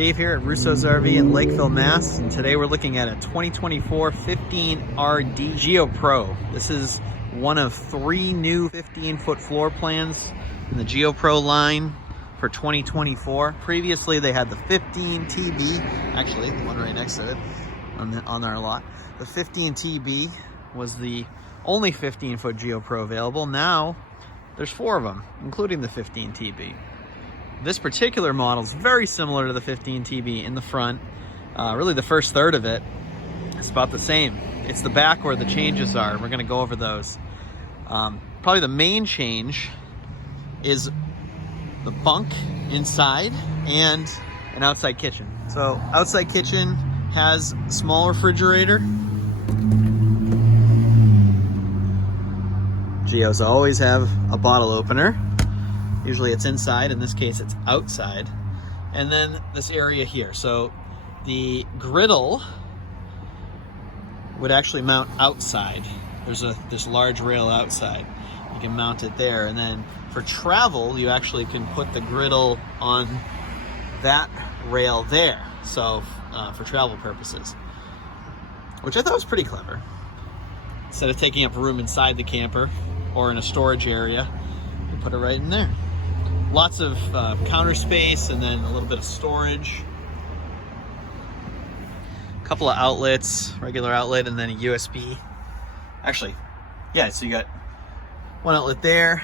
Dave here at Rousseau's RV in Lakeville, Mass. And today we're looking at a 2024 15RD Geo Pro. This is one of 3 new 15-foot floor plans in the Geo Pro line for 2024. Previously they had the 15TB, actually the one right next to it on our lot. The 15TB was the only 15-foot Geo Pro available. Now there's 4 of them, including the 15TB. This particular model is very similar to the 15TB in the front. Really the first third of it is about the same. It's the back where the changes are. We're gonna go over those. Probably the main change is the bunk inside and an outside kitchen. So outside kitchen has a small refrigerator. Geos always have a bottle opener. Usually it's inside, in this case it's outside. And then this area here. So the griddle would actually mount outside. There's this large rail outside. You can mount it there. And then for travel, you actually can put the griddle on that rail there. So for travel purposes, which I thought was pretty clever. Instead of taking up room inside the camper or in a storage area, you put it right in there. Lots of counter space and then a little bit of storage. A couple of outlets, regular outlet and then a USB. Actually, yeah, so you got one outlet there,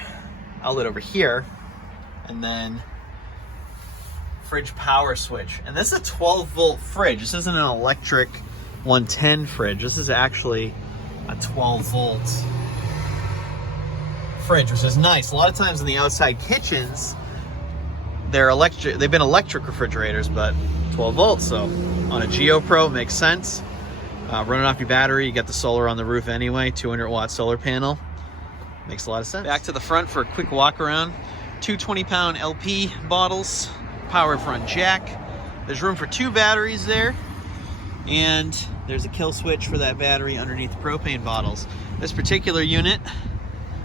outlet over here, and then fridge power switch. And this is a 12-volt fridge. This isn't an electric 110 fridge. This is actually a 12-volt fridge, which is nice. A lot of times in the outside kitchens, they've been electric refrigerators, but 12 volts. So on a Geo Pro, it makes sense. Running off your battery, you got the solar on the roof anyway, 200-watt solar panel. Makes a lot of sense. Back to the front for a quick walk around. 2 20-pound LP bottles, power front jack. There's room for 2 batteries there, and there's a kill switch for that battery underneath the propane bottles. This particular unit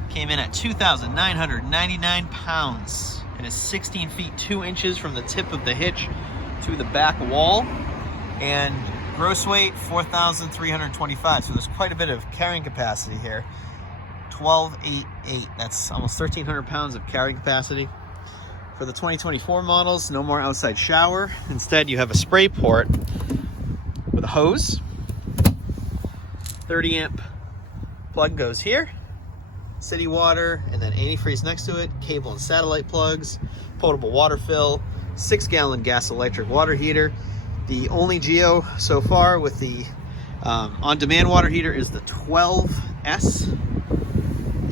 came in at 2,999 pounds and is 16 feet 2 inches from the tip of the hitch to the back wall, and gross weight 4,325. So there's quite a bit of carrying capacity here. 1288. That's almost 1,300 pounds of carrying capacity. For the 2024 models, no more outside shower. Instead, you have a spray port with a hose. 30 amp plug goes here. City water, and then antifreeze next to it, cable and satellite plugs, potable water fill, 6-gallon gas electric water heater. The only Geo so far with the on-demand water heater is the 12S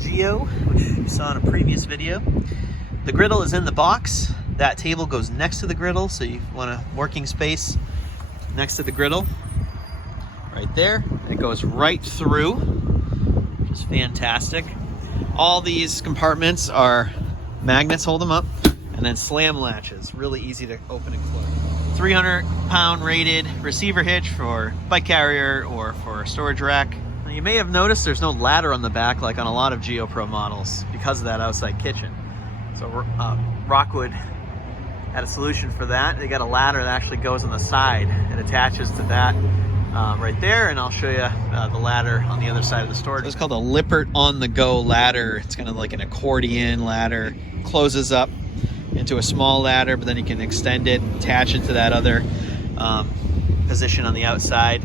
Geo, which you saw in a previous video. The griddle is in the box. That table goes next to the griddle, so you want a working space next to the griddle. Right there. It goes right through, which is fantastic. All these compartments are magnets, hold them up, and then slam latches, really easy to open and close. 300-pound rated receiver hitch for bike carrier or for a storage rack. Now, you may have noticed there's no ladder on the back like on a lot of Geo Pro models because of that outside kitchen. So Rockwood had a solution for that. They got a ladder that actually goes on the side. It attaches to that right there, and I'll show you the ladder on the other side of the storage. So it's called a Lippert on-the-go ladder. It's kind of like an accordion ladder. Closes up into a small ladder, but then you can extend it, attach it to that other position on the outside.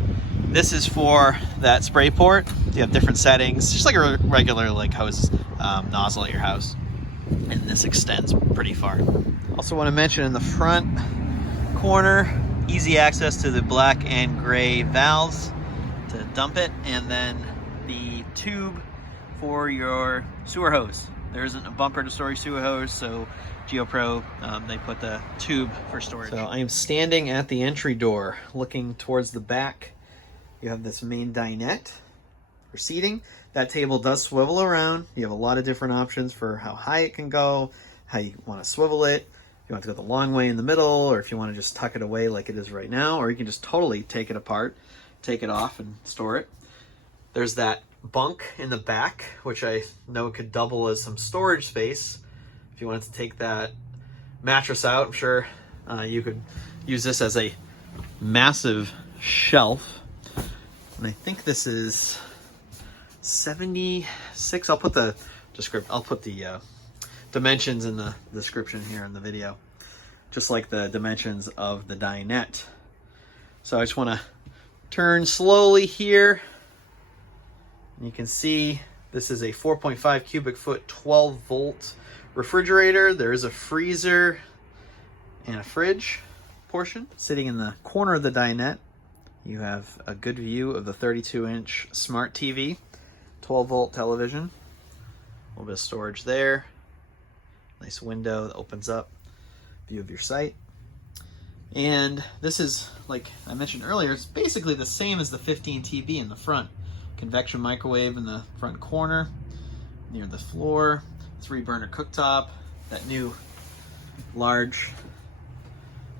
This is for that spray port. You have different settings, just like a regular hose nozzle at your house. And this extends pretty far. Also want to mention in the front corner, easy access to the black and gray valves to dump it, and then the tube for your sewer hose. There isn't a bumper to store your sewer hose, so Geo Pro, they put the tube for storage. So I am standing at the entry door, looking towards the back. You have this main dinette for seating. That table does swivel around. You have a lot of different options for how high it can go, how you want to swivel it. If you want to go the long way in the middle, or if you want to just tuck it away like it is right now, or you can just totally take it apart, take it off and store it. There's that bunk in the back, which I know could double as some storage space. If you wanted to take that mattress out, I'm sure you could use this as a massive shelf. And I think this is 76. I'll put the dimensions in the description here in the video, just like the dimensions of the Dinette. So I just want to turn slowly here. You can see this is a 4.5 cubic foot 12 volt refrigerator. There is a freezer and a fridge portion. Sitting in the corner of the dinette, you have a good view of the 32-inch smart TV, 12 volt television, a little bit of storage there, nice window that opens up, view of your site. And this is, like I mentioned earlier, it's basically the same as the 15 TB in the front. Convection microwave in the front corner near the floor, 3-burner cooktop, that new large,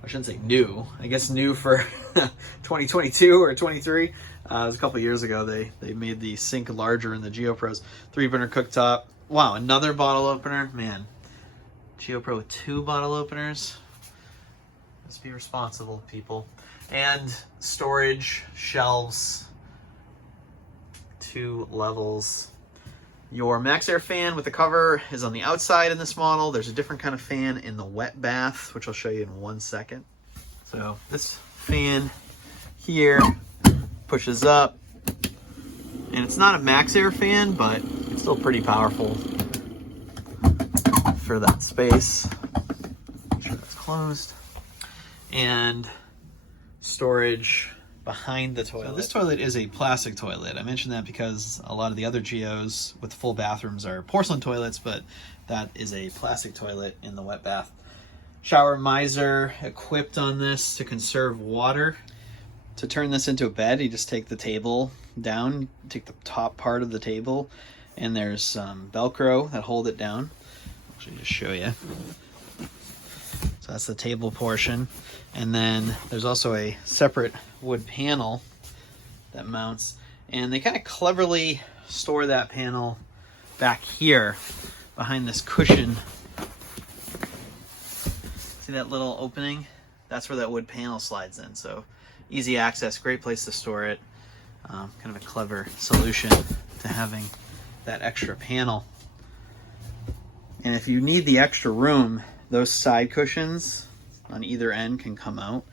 I shouldn't say new, I guess new for 2022 or 23. It was a couple years ago they made the sink larger in the Geo Pros. 3-burner cooktop. Wow, another bottle opener. Man, Geo Pro with 2 bottle openers. Let's be responsible, people. And storage, shelves, 2 levels. Your max air fan with the cover is on the outside in this model. There's a different kind of fan in the wet bath, which I'll show you in 1 second. So this fan here pushes up, and it's not a max air fan, but it's still pretty powerful for that space. Make sure that's closed. And storage behind the toilet. So this toilet is a plastic toilet. I mentioned that because a lot of the other Geos with full bathrooms are porcelain toilets, but that is a plastic toilet in the wet bath. Shower miser equipped on this to conserve water. To turn this into a bed, you just take the table down, take the top part of the table, and there's Velcro that hold it down. I'll actually just show you. So that's the table portion. And then there's also a separate wood panel that mounts. And they kind of cleverly store that panel back here behind this cushion. See that little opening? That's where that wood panel slides in. So easy access, great place to store it. Kind of a clever solution to having that extra panel. And if you need the extra room, those side cushions on either end can come out,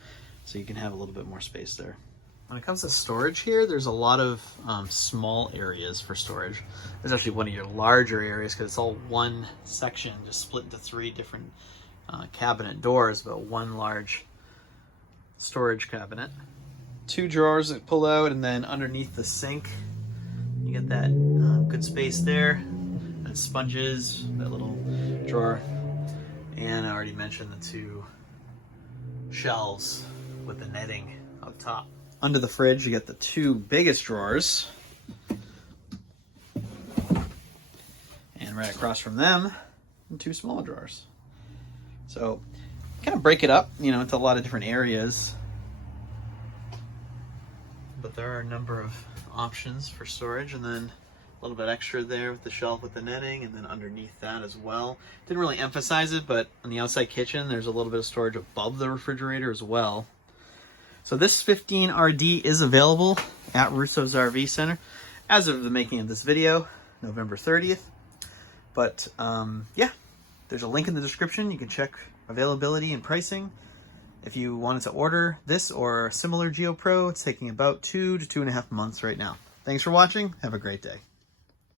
so you can have a little bit more space there. When it comes to storage here, there's a lot of small areas for storage. There's actually one of your larger areas because it's all one section, just split into 3 different cabinet doors, but one large storage cabinet. 2 drawers that pull out, and then underneath the sink, you get that good space there. And sponges, that little drawer. And I already mentioned the 2 shelves with the netting up top. Under the fridge, you get the 2 biggest drawers. And right across from them, 2 small drawers. So kind of break it up, into a lot of different areas. But there are a number of options for storage, and then a little bit extra there with the shelf with the netting, and then underneath that as well. Didn't really emphasize it, but on the outside kitchen, there's a little bit of storage above the refrigerator as well. So this 15RD is available at Rousseau's RV Center as of the making of this video, November 30th. But yeah, there's a link in the description. You can check availability and pricing. If you wanted to order this or a similar Geo Pro, it's taking about 2 to 2.5 months right now. Thanks for watching. Have a great day.